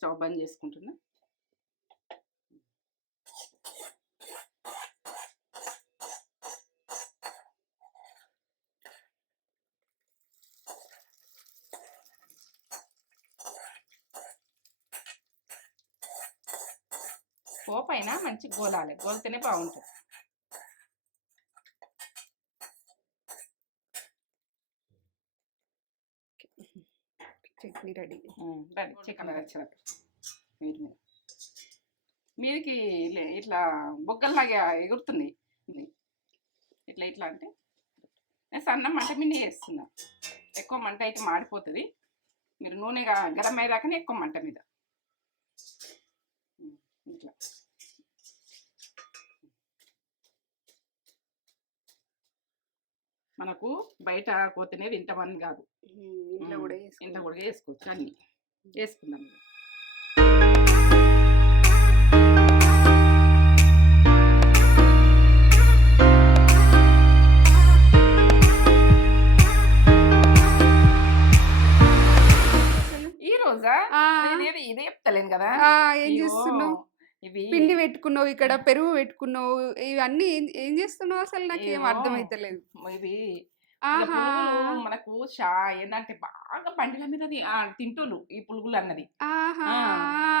Stove బంద్ చేసుకుంటున్నా. పోపైనా మంచి గోలాలి, గోలితేనే బాగుంటుంది. చట్నీ రెడీ. రెడీ. చికెన్ వచ్చినట్టు వీటి మీద మీదికి ఇట్లా బొగ్గల్లాగా ఎగురుతుంది. ఇట్లా ఇట్లా అంటే నేను సన్న మంట మీద వేస్తున్నా. ఎక్కువ మంట అయితే మాడిపోతుంది. మీరు నూనెగా గరం అయ్యేదాకానే ఎక్కువ మంట మీద ఇట్లా. మనకు బయట పోతేనే తింటామని కాదు, ఇంట్లో కూడా వేసుకోవచ్చు. అన్నీ వేసుకుందాం. ఈ రోజా ఇదే చెప్తలేను కదా. ఏం చేస్తున్నావు? ఇవి పిండి పెట్టుకున్నావు, ఇక్కడ పెరుగు పెట్టుకున్నావు, ఇవన్నీ ఏం చేస్తున్నావు అసలు? నాకు ఏం అర్థమైతలేదు. ఇవి మనకు ఏంటంటే బాగా బండిల మీద తింటులు ఈ పులుగులు అన్నది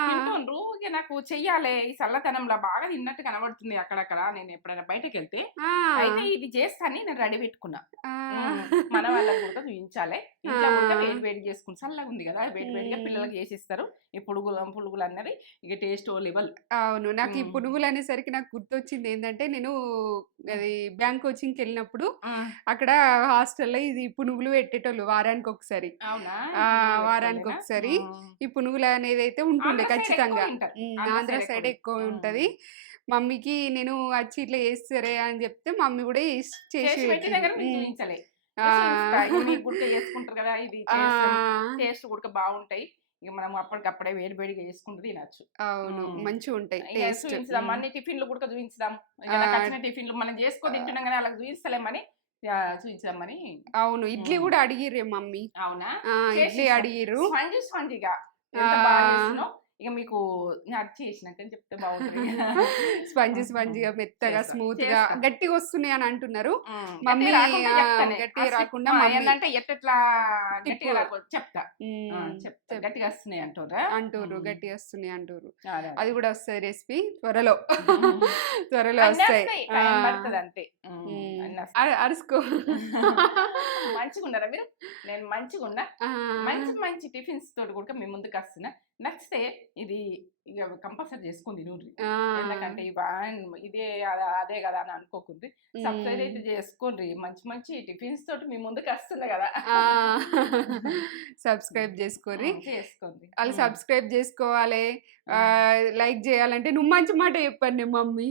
తింటుండ్రు. ఇక నాకు చెయ్యాలి ఈ చల్లతనంలో బాగా తిన్నట్టు కనబడుతుంది అక్కడక్కడ. నేను ఎప్పుడైనా బయటకు వెళ్తే అయితే ఇది చేస్తాను నేను రెడీ పెట్టుకున్నా. మన వాళ్ళకి కూడా చూపించాలి. ఇంట్లో కూడా వేడి వేడి చేసుకుని చల్లగా ఉంది కదా, వేడి వేడిగా పిల్లలకి చేసిస్తారు ఈ పులుగులు అన్నది. ఇక టేస్ట్ లెవెల్. అవును, నాకు ఈ పునుగులు అనేసరికి నాకు గుర్తొచ్చింది ఏంటంటే, నేను అది బ్యాంక్ కోచింగ్కి వెళ్ళినప్పుడు అక్కడ హాస్టల్లో ఇది పునుగులు పెట్టేటోళ్ళు వారానికి ఒకసారి. వారానికి ఒకసారి ఈ పునుగులు అనేది అయితే ఉంటుండే ఖచ్చితంగా. ఆంధ్ర సైడ్ ఎక్కువ ఉంటది. మమ్మీకి నేను వచ్చి ఇట్లా చేస్తారే అని చెప్తే మమ్మీ కూడా చేసి చేసుకుంటారు కదా. ఇది టేస్ట్ కూడా బాగుంటాయి. ఇక మనం అప్పటికప్పుడే వేడి వేడిగా వేసుకుంటూ తినచ్చు. అవును, మంచిగా ఉంటాయి టేస్ట్. చూపించుదాం అన్ని టిఫిన్లు కూడా చూపించుదాం. టిఫిన్లు మనం చేసుకొని తింటున్నాం కానీ అలా చూపిస్తలేమని చూపించామని. అవును, ఇడ్లీ కూడా అడిగిర్రే మమ్మీ. అవునా? ఇడ్లీ అడిగిర్రు. స్పాంజిగా ఇక మీకు చేసినాక చెప్తే బాగుంటుంది. స్పంజిగా మెత్తగా స్మూత్ గా గట్టిగా వస్తున్నాయి అని అంటున్నారు మమ్మీ. గట్టిగా రాకుండా ఏంటంటే ఎట్లా గట్టిగా చెప్తా గట్టిగా వస్తున్నాయి అంటారు. గట్టిగా వస్తున్నాయి అంటారు. అది కూడా వస్తుంది రెసిపీ త్వరలో వస్తాయి. అంతే అరుసుకో. మంచిగా ఉన్నారా మీరు? నేను మంచిగా ఉన్నా. మంచి టిఫిన్స్ తోటి కూడా మీ ముందుకు వస్తున్నా. నచ్చితే ఇది ఇక కంపల్సరీ చేసుకుంది నూనె. ఎందుకంటే ఇదే అదే కదా అని అనుకోకుంది. సబ్స్క్రైబ్ అయితే చేసుకోండి. మంచి టిఫిన్స్ తోటి మీ ముందుకు వస్తుంది కదా. సబ్స్క్రైబ్ చేసుకోండి. వాళ్ళు సబ్స్క్రైబ్ చేసుకోవాలి, లైక్ చేయాలంటే నువ్వు మంచి మాట చెప్పండి మమ్మీ.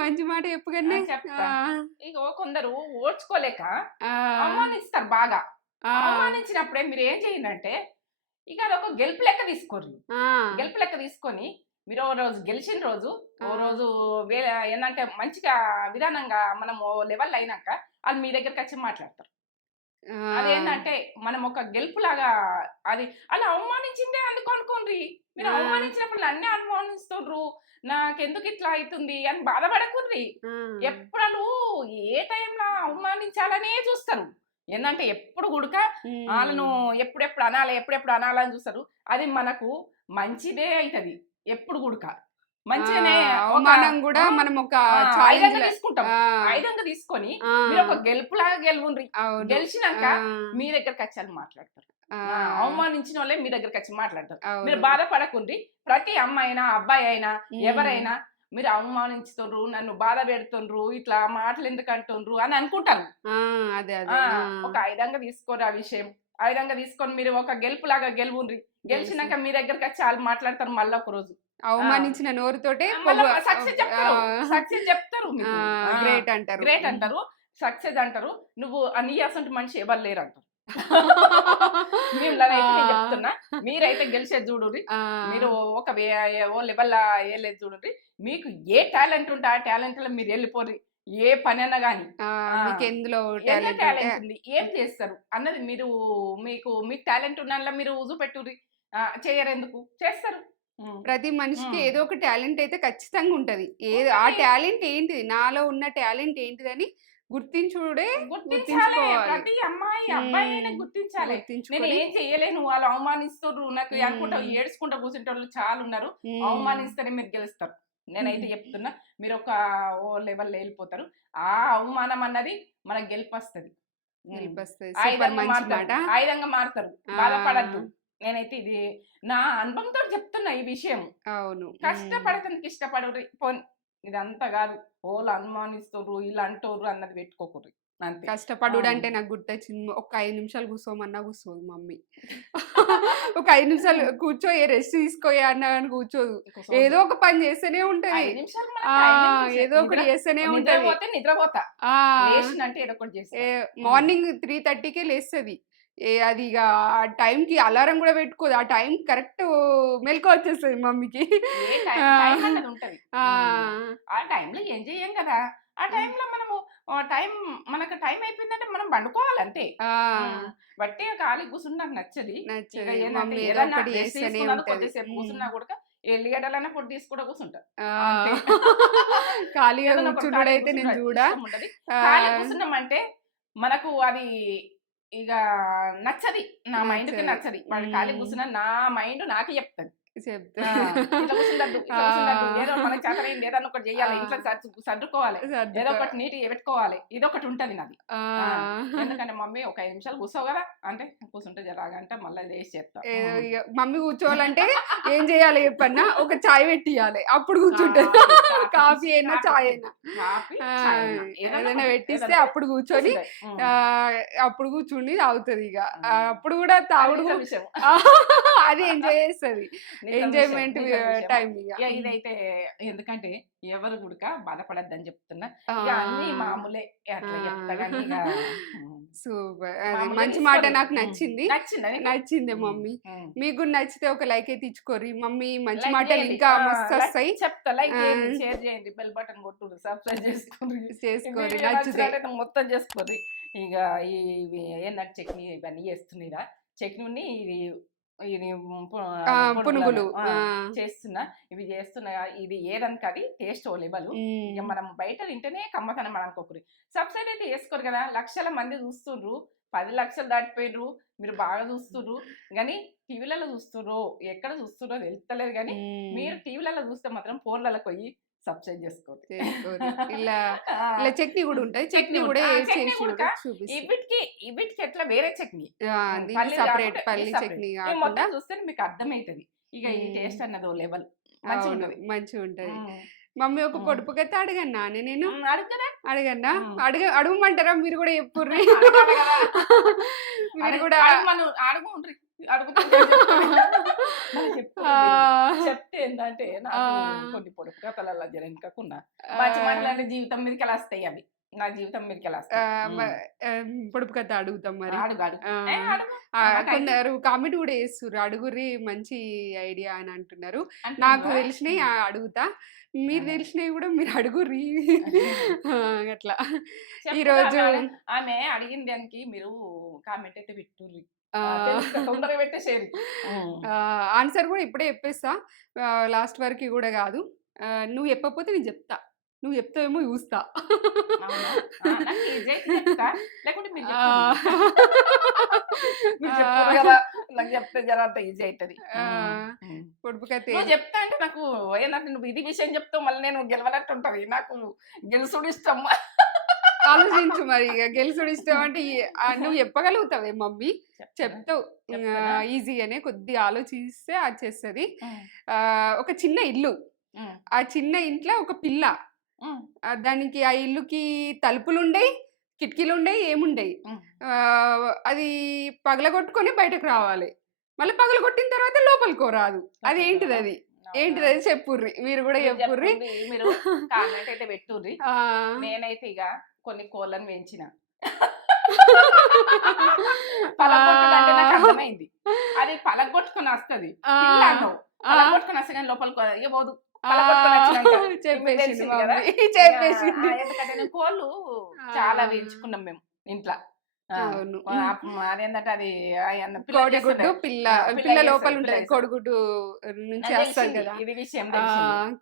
మంచి మాట చెప్పగానే ఇక కొందరు ఓడ్చుకోలేక అవమానిస్తారు బాగా. అవమానించినప్పుడే మీరు ఏం చేయండి, ఇక అదొక గెలుపు లెక్క తీసుకొని మీరు ఓ రోజు గెలిచిన రోజు ఓ రోజు ఏంటంటే మంచిగా విధానంగా మనం ఓ లెవెల్ అయినాక వాళ్ళు మీ దగ్గరికి వచ్చి మాట్లాడతారు. అదేంటంటే మనం ఒక గెలుపులాగా అది అలా అవమానించిందే అందుకు అనుకోండి. మీరు అవమానించినప్పుడు అన్నీ అవమానిస్తుండ్రు, నాకెందుకు ఇట్లా అవుతుంది అని బాధపడకుండ్రి. ఎప్పుడు ఏ టైంలో అవమానించాలనే చూస్తారు. ఏంటంటే ఎప్పుడు గుడక వాళ్ళను ఎప్పుడెప్పుడు అనాలని చూస్తారు. అది మనకు మంచిదే అవుతుంది. ఎప్పుడు గుడక మంచిగానే అవమానం కూడా మనం ఒక ఆయుధంగా తీసుకుంటాం. ఆయుధంగా తీసుకొని మీరు ఒక గెలుపులాగా గెలువుండ్రి. గెలిచినాక మీ దగ్గరకు వచ్చి మాట్లాడతారు. అవమానించిన వాళ్ళే మీ దగ్గరకు వచ్చి మాట్లాడతారు. మీరు బాధపడకుండ్రి. ప్రతి అమ్మాయి అయినా అబ్బాయి అయినా ఎవరైనా మీరు అవమానించుతుండ్రు, నన్ను బాధ పెడుతుండ్రు, ఇట్లా మాటలు ఎందుకు అంటుండ్రు అని అనుకుంటారు. ఒక ఆయుధంగా తీసుకోరు ఆ విషయం. ఆయుధంగా తీసుకొని మీరు ఒక గెలుపులాగా గెలువుండ్రి. గెలిచినాక మీ దగ్గరకు వచ్చి వాళ్ళు మాట్లాడతారు. మళ్ళీ ఒక రోజు అవమానించిన నోరుతోటే సక్సెస్ చెప్తారు. గ్రేట్ అంటారు, సక్సెస్ అంటారు. నువ్వు నీ అసంటి మనిషి ఎవరు లేరు అంటారు. చెప్తున్నా, మీరైతే గెలిచేది చూడుర్రి. మీరు ఒక ఓ లెవెల్ వేయలేదు చూడుర్రి. మీకు ఏ టాలెంట్ ఉంటే ఆ టాలెంట్ లో మీరు వెళ్ళిపోర్రి. ఏ పని అన్నా గానీ ఎందులో టాలెంట్ ఉంది, ఏం చేస్తారు అన్నది మీరు మీకు టాలెంట్ ఉన్న మీరు చూపెట్టుర్రి. చేయరు, ఎందుకు చేస్తారు. ప్రతి మనిషికి ఏదో ఒక టాలెంట్ అయితే ఖచ్చితంగా ఉంటది. ఆ టాలెంట్ ఏంటిది, నాలో ఉన్న టాలెంట్ ఏంటిదని గుర్తించాలి. గుర్తించుకోవాలి. ప్రతి అమ్మాయి అబ్బాయి అయినా గుర్తించాలి. నేను ఏం చెయ్యలేను, వాళ్ళు అవమానిస్తుర్రు నాకు అనుకుంటా ఏడ్చుకుంటా కూర్చుంటోళ్ళు చాలా ఉన్నారు. అవమానిస్తేనే మీరు గెలుస్తారు. నేనైతే చెప్తున్నా, మీరు ఒక లెవెల్ వెళ్ళిపోతారు. ఆ అవమానం అన్నది మనకు గెలిపొస్తుంది. ఆయుధంగా మారుతారు. బాధపడద్దు. నేనైతే ఇది నా అనుభవంతో చెప్తున్నా ఈ విషయం. అవును, కష్టపడతానికి ఇష్టపడరు పోని, ఇదంతా కాదు ఓళ్ళు అనుమానిస్తుర్రు ఇలా అంటోర్రు అన్నది పెట్టుకోకూడదు. అంతే. కష్టపడు అంటే నాకు గుర్తొచ్చింది, ఒక 5 నిమిషాలు కూర్చోమన్నా కూర్చోదు మమ్మీ. ఒక 5 నిమిషాలు కూర్చో, రెస్ట్ తీసుకోయా అన్నా కానీ కూర్చోదు. ఏదో ఒక పని చేస్తేనే ఉంటది, ఏదో ఒకటి చేస్తేనే ఉంటది. నిద్రపోతా అంటే ఏదో ఒకటి చేస్తా. మార్నింగ్ 3:30కే లేస్తుంది. అది ఇక ఆ టైంకి అలారం కూడా పెట్టుకోదు, ఆ టైం కరెక్ట్ మెలకు వచ్చేస్తుంది మమ్మీకి. ఆ టైంలో ఏం చెయ్యం కదా, ఆ టైంలో మనము మనకు టైం అయిపోయిందంటే మనం పండుకోవాలి అంతే. బట్టి ఖాళీ కూర్చుని నాకు నచ్చది. కొద్దిసేపు కూర్చున్నా కూడా ఎల్లిగడ్డలైనా పొడి తీసుకుంటా కూర్చుంటా. ఖాళీగా కూర్చున్నాడైతే నేను చూడ. ఖాళీ కూర్చున్నామంటే మనకు అది ఇక నచ్చది, నా మైండ్ కి నచ్చది. వాడు ఖాళీ కూర్చున్నా నా మైండ్ నాకే చెప్తాది. ఏదో మనకి చేతనైంది ఏదన్నా ఒకటి చెయ్యాలి, ఇంట్లో సర్దుకోవాలి, ఏదో ఒకటి నీట్గా పెట్టుకోవాలి, ఇదొకటి ఉంటది నాది. ఎందుకంటే మమ్మీ ఒక 5 నిమిషాలు కూర్చోవు కదా అంటే కూర్చుంటే జరాగంటే మళ్ళీ లేచి చేస్తా. మమ్మీ కూర్చోవాలంటే ఏం చేయాలి చెప్పన్నా, ఒక చాయ్ పెట్టియాలి, అప్పుడు కూర్చుంటది. కాఫీ అయినా చాయ్ అయినా ఏదైనా పెట్టిస్తే అప్పుడు కూర్చొని అప్పుడు కూర్చుని తాగుతుంది. ఇక అప్పుడు కూడా తాగుడు అది ఎంజాయ్ చేస్తుంది, ఎంజాయ్మెంట్ టైం. ఇదైతే ఎందుకంటే ఎవరు కూడా బాధపడద్దని చెప్తున్నా. అన్ని మామూలే అట్లా చెప్తా కానీ సూపర్, మంచి మాట, నాకు నచ్చింది మమ్మీ. మీకు నచ్చితే ఒక లైక్ అయితే ఇచ్చుకోరి మమ్మీ, మంచి మాటలు ఇంకా మస్తు వస్తాయి. చెప్తా, లైక్ చేయండి, షేర్ చేయండి, బెల్ బటన్ కొట్టుర్రి, సబ్స్క్రైబ్ చేసుకోండి, నచ్చితే మొత్తం చేసుకోండి. ఇక ఇవి ఏంటంటే చట్నీ ఇవన్నీ చేస్తున్నాయిరా, చట్నీ ఇది పునుగులు చేస్తున్నా, ఇవి చేస్తున్నా. ఇది ఏదనుక అది టేస్ట్ లెవెల్. ఇక మనం బయట తింటేనే కమ్మతనం మనం అనుకోకూడదు. సబ్స్క్రైబ్ అయితే వేసుకోరు కదా, లక్షల మంది చూస్తుండ్రు, 10 లక్షలు దాటిపోయిర్రు, మీరు బాగా చూస్తుర్రు కానీ టీవీలలో చూస్తుర్రు, ఎక్కడ చూస్తుర్రో తెలుస్తలేదు. కానీ మీరు టీవీలలో చూస్తే మాత్రం ఫోన్లలో పోయి సబ్స్క్రైబ్ చేసుకోండి. ఇలా చట్నీ కూడా ఉంటుంది, చట్నీ కూడా వీటికి ఎట్లా వేరే చట్నీ, సెపరేట్ పల్లి చట్నీ మొత్తం చూస్తే మీకు అర్థమవుతుంది. ఇక ఈ టేస్ట్ అన్నది లెవెల్ మంచిగా ఉంటది. మమ్మీ ఒక పొడుపు కథ అడగన్నా నేను, అడగన్నా అడగమంటారా మీరు కూడా చెప్పుర్రి, మీరు కూడా చెప్తే ఏంటంటే కొన్ని పొడుపు కథల జరగకుండా మంచి మాటలు జీవితం మీదకి ఎలా వస్తాయి, అవి నా జీవితం మీదకి ఎలా వస్తాయి. పొడుపు కథ అడుగుతాం మరి. కొందరు కామెంట్ కూడా చేస్తుర్రు, అడుగుర్రి మంచి ఐడియా అని అంటున్నారు. నాకు తెలిసినవి అడుగుతా, మీరు తెలిసినవి కూడా మీరు అడుగుర్రి. అట్లా ఈరోజు ఆమె అడిగిన దానికి మీరు కామెంట్ అయితే పెట్టుర్రి, తొందరగా పెట్టేసేది. ఆన్సర్ కూడా ఇప్పుడే చెప్పేస్తా, లాస్ట్ వరకు కూడా కాదు. నువ్వు చెప్పకపోతే నేను చెప్తా, నువ్వు చెప్తావేమో చూస్తా. చెప్తే జరంత ఈజీ అవుతుంది. పొడుపు కథ చెప్తా అంటే నాకు ఏంటంటే నువ్వు ఇది విషయం చెప్తావు, మళ్ళీ నేను గెలవనట్టు ఉంటది. నాకు గెలుసుడు ఇష్టం. ఆలోచించు మరి, ఇక గెలుసుడు ఇష్టం అంటే నువ్వు చెప్పగలుగుతావే మమ్మీ, చెప్తావు ఈజీగానే, కొద్దిగా ఆలోచిస్తే అది చేస్తుంది. ఒక చిన్న ఇల్లు, ఆ చిన్న ఇంట్లో ఒక పిల్ల, దానికి ఆ ఇల్లుకి తలుపులు ఉండయి, కిటికీలు ఉండయి, ఏముండయి. అది పగలగొట్టుకొని బయటకు రావాలి, మళ్ళీ పగలగొట్టిన తర్వాత లోపలికో రాదు. అది ఏంటిది, అది ఏంటిది చెప్పుర్రి, మీరు కూడా చెప్పుర్రి, మీరు కామెంట్ అయితే పెట్టుర్రి. నేనైతే ఇక కొన్ని కోళ్ళని పెంచిన, పలగొట్టుకుంటే నాకు అర్థమైంది, అది పలగొట్టుకుని వస్తుంది, పలగొట్టుకుని వస్తే కానీ లోపలికి ఇవ్వదు. ఎందుకంటే కోళ్ళు చాలా పెంచుకున్నాం మేము ఇంట్లో. అవును. అదేంటంటే అది కోడిగుడ్డు పిల్ల పిల్ల లోపల ఉంటది. కోడిగుడ్డు నుంచి వస్తది కదా. ఇది విషయం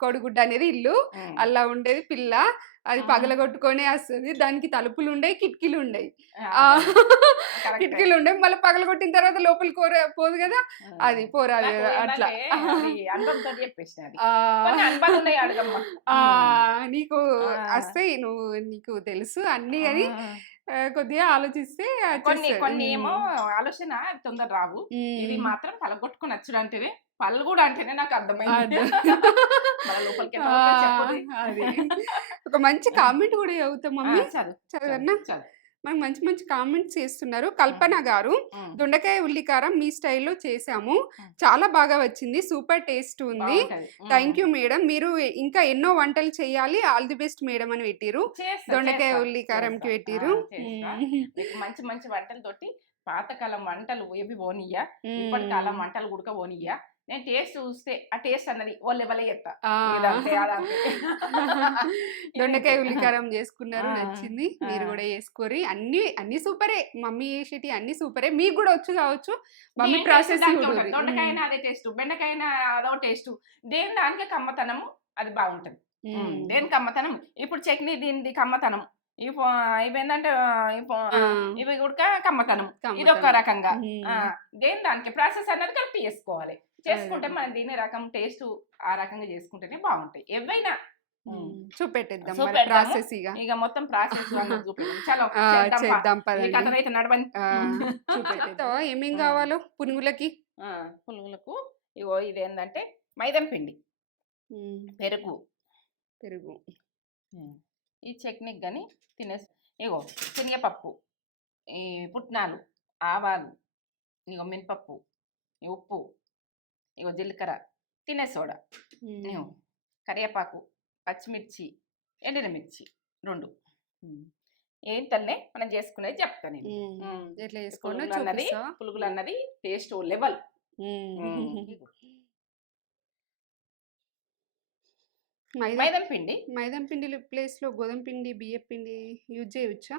కోడిగుడ్డు అనేది ఇల్లు, అలా ఉండేది పిల్ల. అది పగలగొట్టుకొనే వస్తది. దానికి తలుపులు ఉండయి, కిటికీలు ఉండయి. కిటికీలు ఉండయి, మళ్ళీ పగలగొట్టిన తర్వాత లోపలికి పోదు కదా, అది పోరాదు కదా అట్లా. నీకు వస్తాయి, నీకు తెలుసు అన్ని అని కొద్దిగా ఆలోచిస్తే కొన్ని ఏమో ఆలోచన తొందర రావు. ఇది మాత్రం పలగొట్టుకుని నచ్చడం అంటేనే పళ్ళు కూడా అంటేనే నాకు అర్థమైంది. ఒక మంచి కామెంట్ కూడా చదువుతాం మమ్మీ, చదవన్నా? మనకు మంచి మంచి కామెంట్స్ చేస్తున్నారు. కల్పన గారు, దొండకాయ ఉల్లికారం మీ స్టైల్లో చేసాము, చాలా బాగా వచ్చింది, సూపర్ టేస్ట్ ఉంది, థ్యాంక్ యూ మేడం, మీరు ఇంకా ఎన్నో వంటలు చేయాలి, ఆల్ ది బెస్ట్ మేడం అని పెట్టిరు. దొండకాయ ఉల్లికారంకి పెట్టిరు. మంచి మంచి వంటలతోటి పాతకాలం వంటలు ఏవి పోనీయా, ఇప్పటి కాలం వంటలు కూడా పోనీయా. నేను టేస్ట్ చూస్తే ఆ టేస్ట్ అన్నది వాళ్ళు ఎవరే చెప్తా. దొండకాయ ఉల్లికారం చేసుకున్నారు, నచ్చింది, మీరు కూడా చేసుకోరి. అన్ని సూపరే, మమ్మీ చేసేటి అన్ని సూపరే, మీకు కూడా వచ్చు కావచ్చు. మమ్మీ ప్రాసెస్ దొండకాయన అదే టేస్ట్, బెండకాయన అదో టేస్ట్, దేని దానికి కమ్మతనము అది బాగుంటది. దేని కమ్మతనం, ఇప్పుడు చట్నీ దీనిది కమ్మతనం, ఇవేంటంటే ఇవి కూడా కమ్మతనం, ఇది ఒక రకంగా. దేని దానికి ప్రాసెస్ అన్నది కరెక్ట్ చేసుకోవాలి. చేసుకుంటే మనం దీని రకం టేస్ట్ ఆ రకంగా చేసుకుంటేనే బాగుంటాయి. ఏవైనా చూపెట్టేద్దాం ఇక మొత్తం ప్రాసెస్ అయితే నడవండి. ఏమేం కావాలో పునుగులకి? పునుగులకు ఇగో ఇదేంటంటే మైదం పిండి, పెరుగు, ఈ చట్నీకి కానీ తినేసి, ఇగో శనగపప్పు, ఈ పుట్నాలు, ఆవాలు, ఇగో మినపప్పు, ఉప్పు, ఇగో జీలకర్ర, తినే సోడా, కరివేపాకు, పచ్చిమిర్చి, ఎండిన మిర్చి 2. ఏంటనే మనం చేసుకునేది చెప్తాను. పులుగులు అన్నది టేస్ట్ లెవెల్. మైదం పిండి ప్లేస్ లో గోధుమ పిండి, బియ్య పిండి యూజ్ చేయవచ్చా?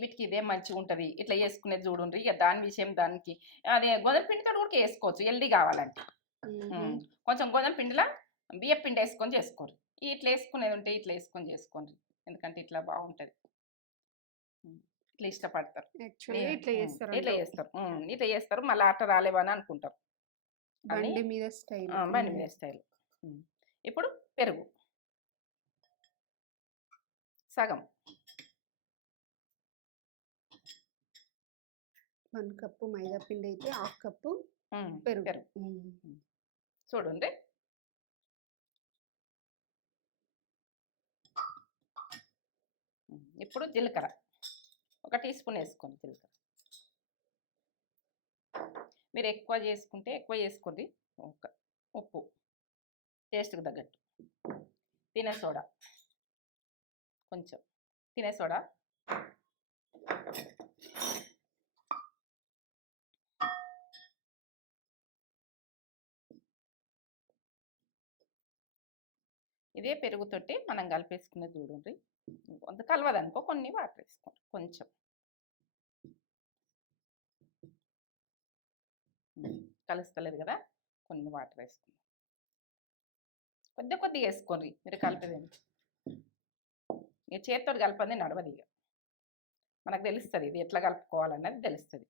వీటికి ఇదే మంచిగా ఉంటది. ఇట్లా చేసుకునేది చూడండి. ఇక దాని విషయం దానికి అదే గోధుమ పిండితో కూడా వేసుకోవచ్చు, హెల్దీ కావాలంటే. కొంచెం గోధుమ పిండిలా బియ్య పిండి వేసుకొని చేసుకోరు. ఇట్లా వేసుకునేది ఉంటే ఇట్లా వేసుకొని చేసుకోండి, ఎందుకంటే ఇట్లా బాగుంటది, ఇట్లా ఇష్టపడతారు. ఇట్లా చేస్తారు మళ్ళీ ఆట రాలేవని అనుకుంటారు. బండి మీద స్టైల్. ఇప్పుడు పెరుగు సగం, 1 కప్పు మైదా పిండి అయితే 1/2 కప్పు పెరుగు. చూడండి. ఇప్పుడు జీలకర్ర 1 టీ స్పూన్ వేసుకోండి. జీలకర్ర మీరు ఎక్కువ చేసుకుంటే ఎక్కువ వేసుకోండి. ఉప్పు టేస్ట్కి తగ్గట్టు, తినే సోడా కొంచెం, తినే సోడా, ఇదే పెరుగుతోటి మనం కలిపేసుకునేది చూడండి. కొంత కలవదనుకో కొన్ని వాటర్ వేసుకోండి, కొంచెం కలుస్తలేదు కదా, కొన్ని వాటర్ వేసుకోండి, కొద్దిగా వేసుకోండి. మీరు కలిపేదేమి ఇక చేతితో కలపండి నడవది, ఇక మనకు తెలుస్తుంది ఇది ఎట్లా కలుపుకోవాలన్నది తెలుస్తుంది.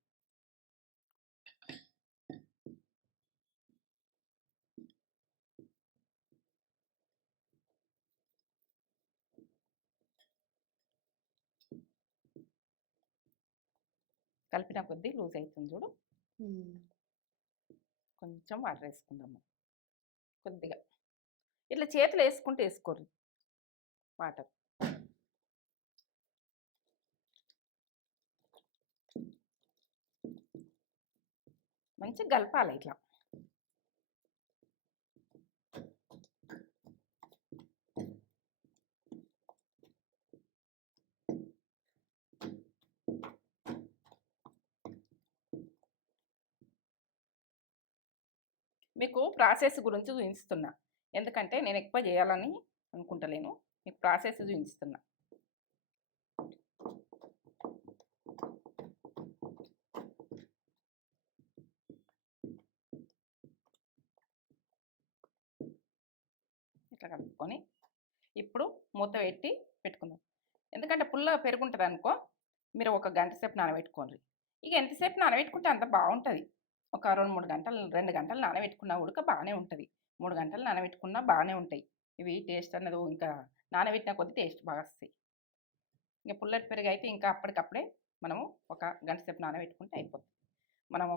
కలిపిన కొద్దీ లూజ్ అవుతుంది చూడు, కొంచెం వాటర్ వేసుకుందాము. కొద్దిగా ఇట్లా చేతులు వేసుకుంటూ వేసుకోరు వాటర్. మంచిగా కలపాలి ఇట్లా. మీకు ప్రాసెస్ గురించి చూపిస్తున్నా, ఎందుకంటే నేను ఎక్కువ చేయాలని అనుకుంటలేను, మీకు ప్రాసెస్ చూపిస్తున్నా. ఇట్లా కలుపుకొని ఇప్పుడు మూత పెట్టి పెట్టుకుందాం. ఎందుకంటే పుల్ల పెరుగుంటుంది అనుకో, మీరు ఒక గంట సేపు నానబెట్టుకోండి. ఇక ఎంతసేపు నానబెట్టుకుంటే అంత బాగుంటుంది. ఒక 2-3 గంటలు 2 గంటలు నానబెట్టుకున్నా ఉడక బాగానే ఉంటుంది. 3 గంటలు నానబెట్టుకున్నా బాగానే ఉంటాయి. ఇవి టేస్ట్ అన్నది ఇంకా నానబెట్టిన కొద్ది టేస్ట్ బాగా వస్తాయి. ఇంకా పుల్లటి పెరుగు అయితే ఇంకా అప్పటికప్పుడే మనము ఒక గంట సేపు నానబెట్టుకుంటే అయిపోతుంది. మనం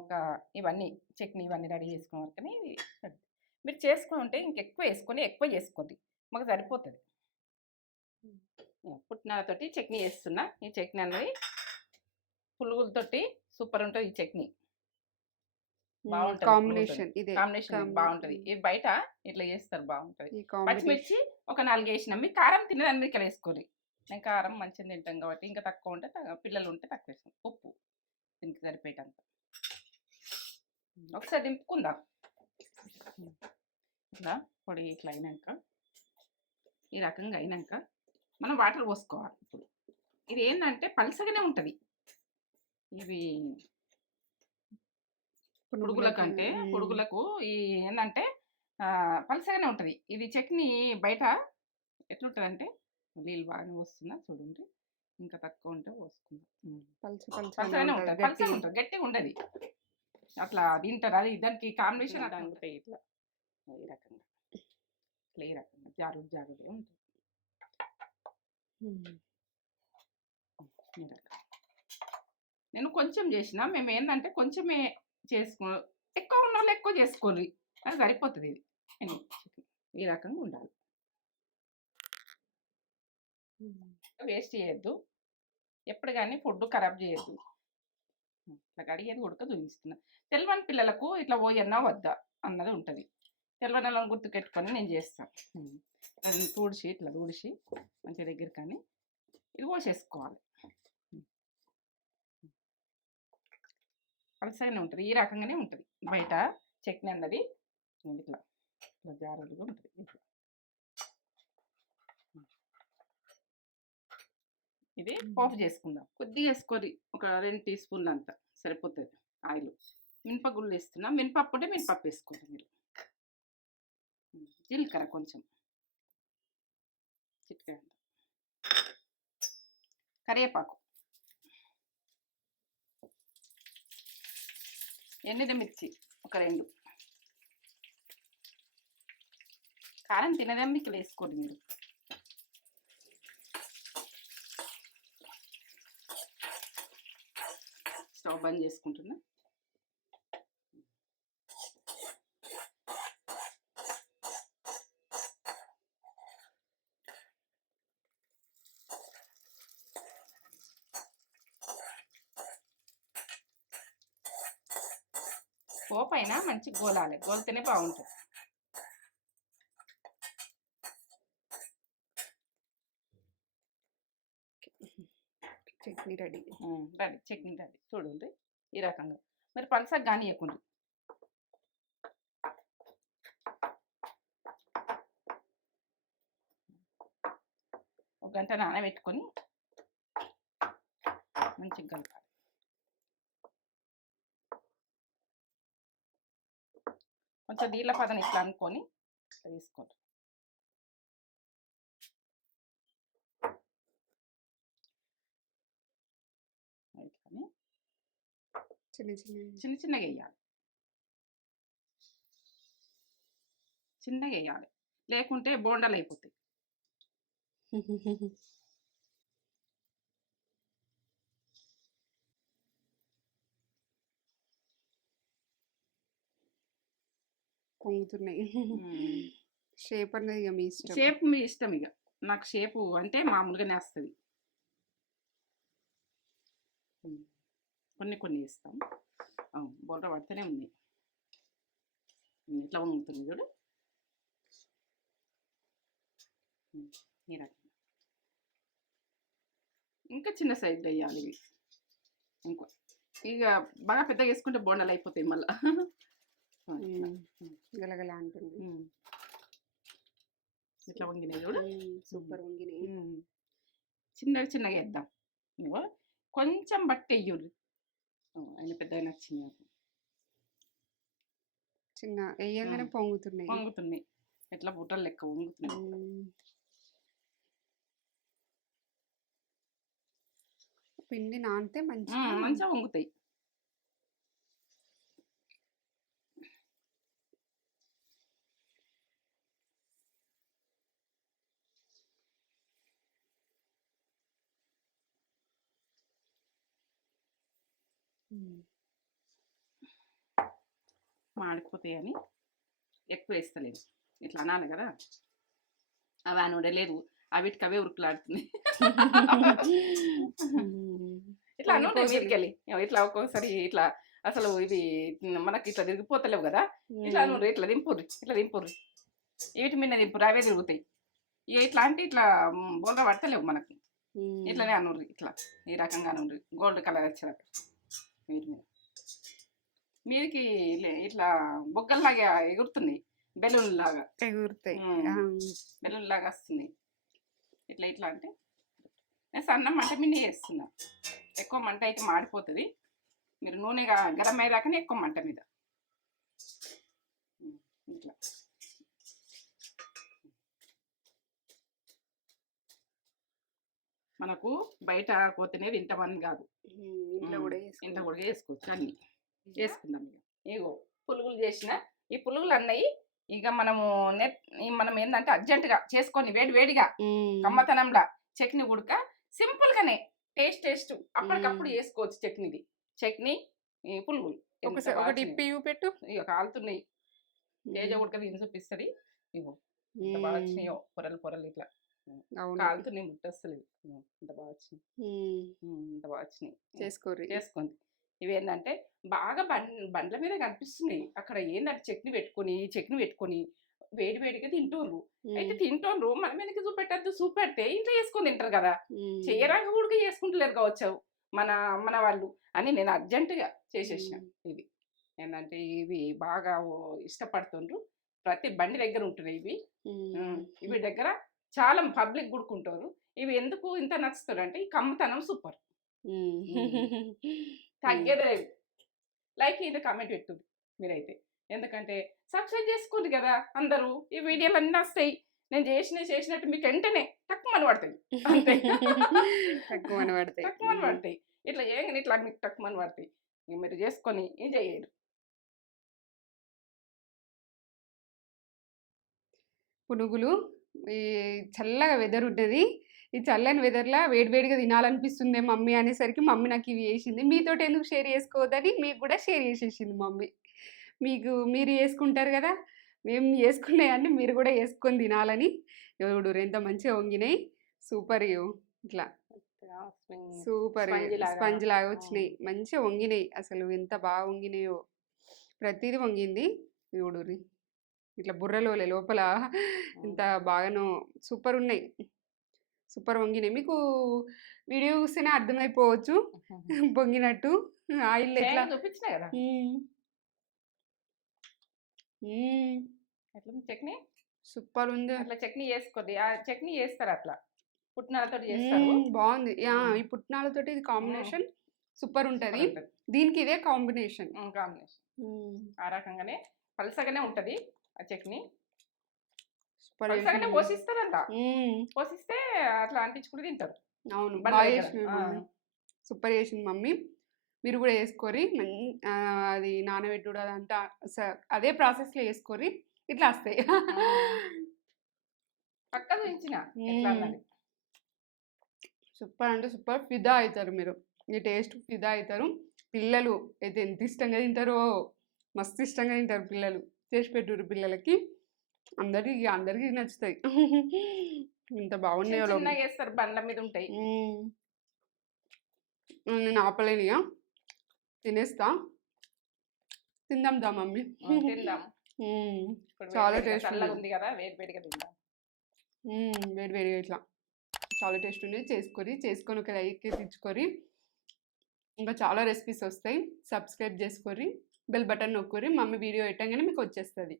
ఇవన్నీ చట్నీ ఇవన్నీ రెడీ చేసుకున్న వరకనే మీరు చేసుకుని ఉంటే ఇంకెక్కువ వేసుకొని ఎక్కువ చేసుకోండి, మాకు సరిపోతుంది. పుట్నాలతోటి చట్నీ చేస్తున్నా. ఈ చట్నీ అన్నది పులుగులతోటి సూపర్ ఉంటుంది. ఈ చట్నీ బాగుంటుంది. కాంబినేషన్ బాగుంటుంది. ఇది బయట ఇట్లా చేస్తారు, బాగుంటుంది. పచ్చిమిర్చి ఒక 4 వేసినాం. మీరు కారం తినదాన్ని ఇక్కడ వేసుకోండి. నేను కారం మంచిగా తింటాం కాబట్టి ఇంకా తక్కువ ఉంటే పిల్లలు ఉంటే తక్కువ వేస్తాం. ఉప్పు దీనికి సరిపోయేటంత. ఒకసారి దింపుకుందాం. ఇలా పొడి ఇట్లా అయినాక ఈ రకంగా అయినాక మనం వాటర్ పోసుకోవాలి. ఇప్పుడు ఇది ఏంటంటే పలసగానే ఉంటుంది. ఇవి పురుగులకు ఈ ఏంటంటే పలసగానే ఉంటుంది. ఇది చట్నీ బయట ఎట్లుంటుంది అంటే నీళ్ళు బాగానే పోస్తున్నా చూడండి. ఇంకా తక్కువ ఉంటే పోసుకుందాం. పలసగానే ఉంటుంది, పలసగా ఉంటుంది, గట్టిగా ఉండదు. అట్లా తింటారు. అది దానికి కాంబినేషన్ అట్లా ఉంటాయి. ఇట్లా ఈ రకంగా ఇట్లా ఈ రకంగా జాగ్రత్తగా ఉంటుంది. నేను కొంచెం చేసిన, మేము ఏంటంటే కొంచెమే ఎక్కువ ఉన్న వాళ్ళు ఎక్కువ చేసుకోండి, అది సరిపోతుంది. ఇది ఈ రకంగా ఉండాలి. వేస్ట్ చేయొద్దు ఎప్పుడు కానీ, ఫుడ్ ఖరాబ్ చేయొద్దు. ఇట్లా కడిగేది ఉడక చూపిస్తున్నా. తెలవని పిల్లలకు ఇట్లా పోయన్నా వద్దా అన్నది ఉంటుంది. తెలవని వాళ్ళని గుర్తుపెట్టుకొని నేను చేస్తాను. తుడిచి ఇట్లా తుడిచి మంచి దగ్గర కానీ ఇది పోసేసుకోవాలి. పలసగానే ఉంటుంది, ఈ రకంగానే ఉంటుంది. బయట చట్నీ అన్నది ఇట్లా ఇట్లా జారుడుగా ఉంటుంది. ఇట్లా ఇది పోపు చేసుకుందాం. కొద్దిగా వేసుకొని ఒక 2 టీ స్పూన్లు అంతా సరిపోతుంది ఆయిల్. మినపగుళ్ళు వేస్తున్నా. మినపప్పు ఉంటే మినపప్పు వేసుకోండి మీరు. జీలకర్ర కొంచెం చిట్కా, కరివేపాకు, ఎండుమిర్చి ఒక 2. కారం తినదేమో ఇక్కడ వేసుకోండి మీరు. స్టవ్ బంద్ చేసుకుంటున్నా. పోపైనా మంచి గోలాలి, గోలితేనే బాగుంటుంది. చట్నీ రెడీ. చట్నీ రెడీ చూడండి. ఈ రకంగా మరి పలసగా కానియకుండా ఒక గంట నానబెట్టుకొని మంచిగా కలపాలి. కొంచెం నీళ్ళ పదం ఇట్లా అనుకొని తీసుకోండి. చిన్న చిన్నగా వేయాలి, చిన్నగా వేయాలి, లేకుంటే బోండాలు అయిపోతాయి. పొంగుతున్నాయి. షేప్ అన్నది ఇక మీ ఇష్టం. షేప్ మీ ఇష్టం. ఇక నాకు షేపు అంటే మామూలుగానే వస్తుంది. కొన్ని ఇస్తాం. బోర్ర పడితేనే ఉంది. ఇట్లా ఉంటుంది చూడు. ఈ రకంగా ఇంకా చిన్న సైజులో వేయాలి ఇవి. ఇంకో ఇక బాగా పెద్దగా వేసుకుంటే బోండాలు అయిపోతాయి మళ్ళీ. గలగల అంటుంది. ఇట్లా వంగినాయి చూడు, సూపర్ వంగినాయి. చిన్నగా వేద్దాం. ఇగో కొంచెం బట్టి వెయ్యూరు. ఆయన పెద్దగా నచ్చింది. చిన్న వేయంగానే పొంగుతున్నాయి. ఎట్లా బుట్టలు లెక్క వంగుతున్నాయి. పిండి నానితే మంచిగా మంచిగా వంగుతాయి. మాడిపోతాయని ఎక్కువ వేస్తలేదు. ఇట్లా అనాలి కదా. అవి అని ఉండలేదు, అవిటికి అవే ఉరుకులాడుతుంది. ఇట్లా అనుంటాయి మీదకెళ్ళి. ఇట్లా ఒక్కొక్కసారి ఇట్లా అసలు ఇవి మనకి ఇట్లా తిరిగిపోతలేవు కదా. ఇట్లా అనుండ్రు, ఇట్లా దింపుర్రి, ఇట్లా దింపుర్రి, వీటి మీద దింపుర్రి, అవే తిరుగుతాయి. ఇట్లాంటి ఇట్లా బోంగ పడతలేవు మనకు. ఇట్లనే అనుర్రి, ఇట్లా ఈ రకంగా అనుండ్రి, గోల్డ్ కలర్ వచ్చేదాక వీటి మీద. మీదికి ఇట్లా బొగ్గల్లాగా ఎగురుతున్నాయి, బెలూన్ లాగా ఎగురుతాయి, బెలూన్ లాగా వస్తున్నాయి. ఇట్లా ఇట్లా అంటే నేను సన్న మంట మీద వేస్తున్నా. ఎక్కువ మంట అయితే మాడిపోతుంది. మీరు నూనెగా గరం అయ్యేదాకానే ఎక్కువ మంట మీద ఇట్లా. మనకు బయట పోతేనే తింటామని కాదు, ఇంట్లో కూడా చేసుకోవచ్చు. అన్ని చేసుకుందాం. ఇగో పులుగులు చేసిన ఈ పులుగులు అన్నవి ఇక మనం ఏంటంటే అర్జెంటుగా చేసుకొని వేడి వేడిగా కమ్మతనంలా చట్నీ ఉడక సింపుల్ గానే టేస్ట్ అప్పటికప్పుడు చేసుకోవచ్చు. చట్నీ పులుగులు ఒకటి పెట్టు. ఇక కాలుతున్నాయి. తేజ ఉడక దీన్ని చూపిస్తుంది. ఇగో ఇంత బాగా వచ్చినాయో పొరలు ఇట్లా కాలుతున్నాయి, ముట్టొస్తలేదు. ఇంత బాగా వచ్చినాయి, ఇంత బాగా వచ్చినాయి. చేసుకోండి. ఇవి ఏంటంటే బాగా బండ్ల మీద కనిపిస్తున్నాయి. అక్కడ ఏంటంటే చట్నీ పెట్టుకొని వేడి వేడిగా తింటుండ్రు. అయితే తింటుండ్రు, మన మీదకి చూపెడితే ఇంట్లో చేసుకొని తింటారు కదా. చేయరాక కూడా చేసుకుంటలేరు కావచ్చు మన వాళ్ళు అని నేను అర్జెంటుగా చేసేసిన. ఇది ఏంటంటే ఇవి బాగా ఇష్టపడుతుండ్రు. ప్రతి బండి దగ్గర ఉంటున్నాయి ఇవి దగ్గర చాలా పబ్లిక్ గుడుకుంటారు. ఇవి ఎందుకు ఇంత నచ్చుతారు అంటే ఈ కమ్మతనం సూపర్, తగ్గేది లేదు. లైక్ ఇది కామెంట్ పెట్టుంది మీరైతే. ఎందుకంటే సబ్స్క్రైబ్ చేసుకోండి కదా అందరూ. ఈ వీడియోలు అన్నీ వస్తాయి. నేను చేసినట్టు మీకు వెంటనే తక్కువ పడతాయి. అంతే, తక్కువ పడతాయి. ఇట్లా ఏం ఇట్లా మీకు తక్కువ పడతాయి. మీరు చేసుకొని ఏం చేయరు. పునుగులు ఈ చల్లగా వెదర్ ఉంటుంది. ఈ చల్లని వెదర్లో వేడివేడిగా తినాలనిపిస్తుంది మమ్మీ అనేసరికి మమ్మీ నాకు ఇవి చేసింది. మీతో ఎందుకు షేర్ చేసుకోవద్దని మీకు కూడా షేర్ చేసేసింది మమ్మీ. మీరు చేసుకుంటారు కదా, మేము చేసుకున్నాయని మీరు కూడా చేసుకొని తినాలని. ఎవడు ఎంత మంచిగా వంగినాయి, సూపర్. ఇట్లా సూపర్ స్పంజ్ లాగా వచ్చినాయి, మంచిగా వంగినాయి. అసలు ఎంత బాగా వంగినాయో, ప్రతిదీ వంగింది. ఎవడు ఇట్లా బుర్రలో లోపల ఇంత బాగానో సూపర్ ఉన్నాయి, సూపర్ వంగినాయి. మీకు వీడియో చూస్తేనే అర్థమైపోవచ్చు పొంగినట్టు. ఆయిల్ ఎట్లా చూపించిన కదా. చట్నీ సూపర్ ఉంది. అట్లా చట్నీ చేసుకోండి. ఆ చట్నీ చేస్తారు అట్లా పుట్నాలతో చేస్తారు, బాగుంది. ఈ పుట్నాలతోటి ఇది కాంబినేషన్ సూపర్ ఉంటది. దీనికి ఇదే కాంబినేషన్. ఆ రకంగానే పలసగానే ఉంటది ఆ చట్నీ. పలసగానే పోసిస్తారంట, పోసిస్తే అట్లా అంటించుకుని తింటారు. అవును, సూపర్ చేసింది మమ్మీ. మీరు కూడా వేసుకోరి. అది నానబెట్టుడు అదంతా అదే ప్రాసెస్లో వేసుకోరి, ఇట్లా వస్తాయి. పక్క చూపించిన సూపర్ అంటే సూపర్. ఫిదా అవుతారు మీరు, ఈ టేస్ట్ ఫిదా అవుతారు. పిల్లలు అయితే ఎంత ఇష్టంగా తింటారో, మస్తు ఇష్టంగా తింటారు పిల్లలు. చేసి పెట్టురు పిల్లలకి, అందరికి నచ్చుతాయి. ఇంత బాగున్నాయో. చేస్తారు, బండ్ల మీద ఉంటాయి. నేను ఆపలేనిగా తినేస్తా. తిందాం దా మమ్మీ, చాలా టేస్ట్ ఉంది కదా. వేడివేడిగా తిందాం. వేడివేడిగా ఇట్లా చాలా టేస్ట్ ఉంది. చేసుకొని ఒక లైక్ తెచ్చుకొని, ఇంకా చాలా రెసిపీస్ వస్తాయి. సబ్స్క్రైబ్ చేసుకొని బెల్ బటన్ నొక్కుని మమ్మీ వీడియో పెట్టగానే మీకు వచ్చేస్తుంది.